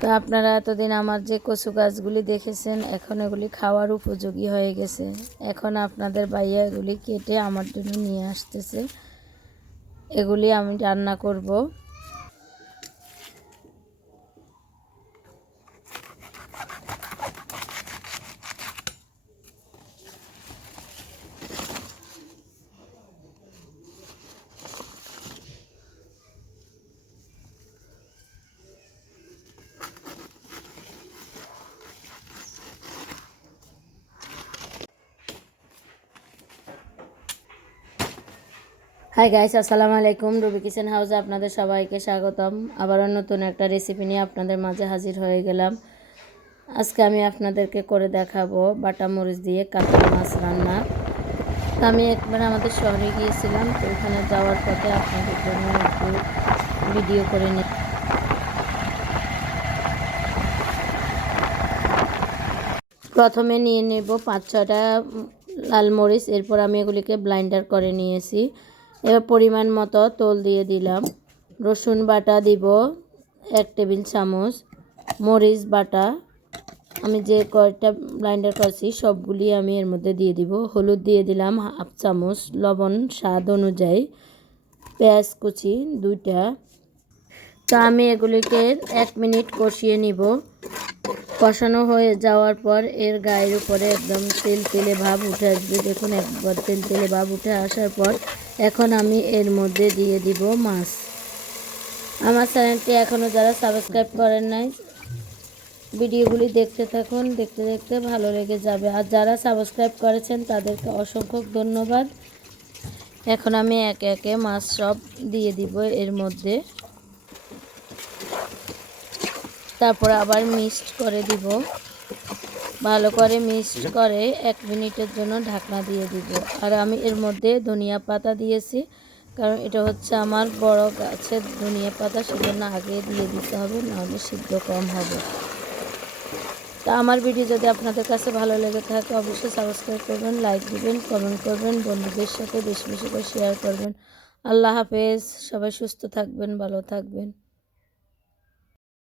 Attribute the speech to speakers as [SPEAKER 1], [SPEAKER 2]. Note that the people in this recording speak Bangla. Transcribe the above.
[SPEAKER 1] তো আপনারা এতদিন আমার যে কচু গাছগুলি দেখেছেন, এখন এগুলি খাওয়ার উপযোগী হয়ে গেছে। এখন আপনাদের বাইয়া এগুলি কেটে আমার জন্য নিয়ে আসতেছে। এগুলি আমি রান্না করব। হাই গাইস আসসালামু আলাইকুম। রবি কিচেন হাউসে আপনাদের সবাইকে স্বাগতম। আবারও নতুন একটা রেসিপি নিয়ে আপনাদের মাঝে হাজির হয়ে গেলাম। আজকে আমি আপনাদেরকে করে দেখাবো বাটা মরিচ দিয়ে কাতলা মাছ রান্না। তো আমি একবার আমাদের শহরে গিয়েছিলাম, তো ওখানে যাওয়ার পথে আপনাদের জন্য একটু ভিডিও করে নিই প্রথমে নিয়ে নেব পাঁচ ছটা লাল মরিচ, এরপর আমি এগুলিকে ব্লাইন্ডার করে নিয়েছি। এবার পরিমাণ মতো তোল দিয়ে দিলাম। রসুন বাটা দিব, এক টেবিল চামচ। মরিচ বাটা, আমি যে কয়টা ব্লাইন্ডার করছি, সবগুলি আমি এর মধ্যে দিয়ে দিব। হলুদ দিয়ে দিলাম হাফ চামচ। লবণ স্বাদ অনুযায়ী পেঁয়াজ কুচি দুইটা। তো আমি এগুলিকে এক মিনিট কষিয়ে নিব। কষানো হয়ে যাওয়ার পর এর গায়ের উপরে একদম তেল তেলে ভাব উঠে আসবে। দেখুন, একবার তেল তেলে ভাব উঠে আসার পর এখন আমি এর মধ্যে দিয়ে দিব মাছ। আমার চ্যানেলটি এখনও যারা সাবস্ক্রাইব করেন নাই, ভিডিওগুলি দেখতে থাকুন, দেখতে দেখতে ভালো লেগে যাবে। আর যারা সাবস্ক্রাইব করেছেন, তাদেরকে অসংখ্য ধন্যবাদ। এখন আমি একে একে মাছ সব দিয়ে দিব এর মধ্যে। তারপর আবার মিক্সড করে দিব। ভালো করে মিক্সড করে এক মিনিটের জন্য ঢাকনা দিয়ে দিব। আর আমি এর মধ্যে ধনিয়া পাতা দিয়েছি, কারণ এটা হচ্ছে আমার বড় গাছের ধনিয়া পাতা, সেজন্য আগে দিয়ে দিতে হবে, নাহলে সিদ্ধ কম হবে। তা আমার ভিডিও যদি আপনাদের কাছে ভালো লেগে থাকে, অবশ্যই সাবস্ক্রাইব করবেন লাইক দিবেন কমেন্ট করবেন, বন্ধুদের সাথে বেশি বেশি করে শেয়ার করবেন। আল্লাহ হাফেজ, সবাই সুস্থ থাকবেন, ভালো থাকবেন।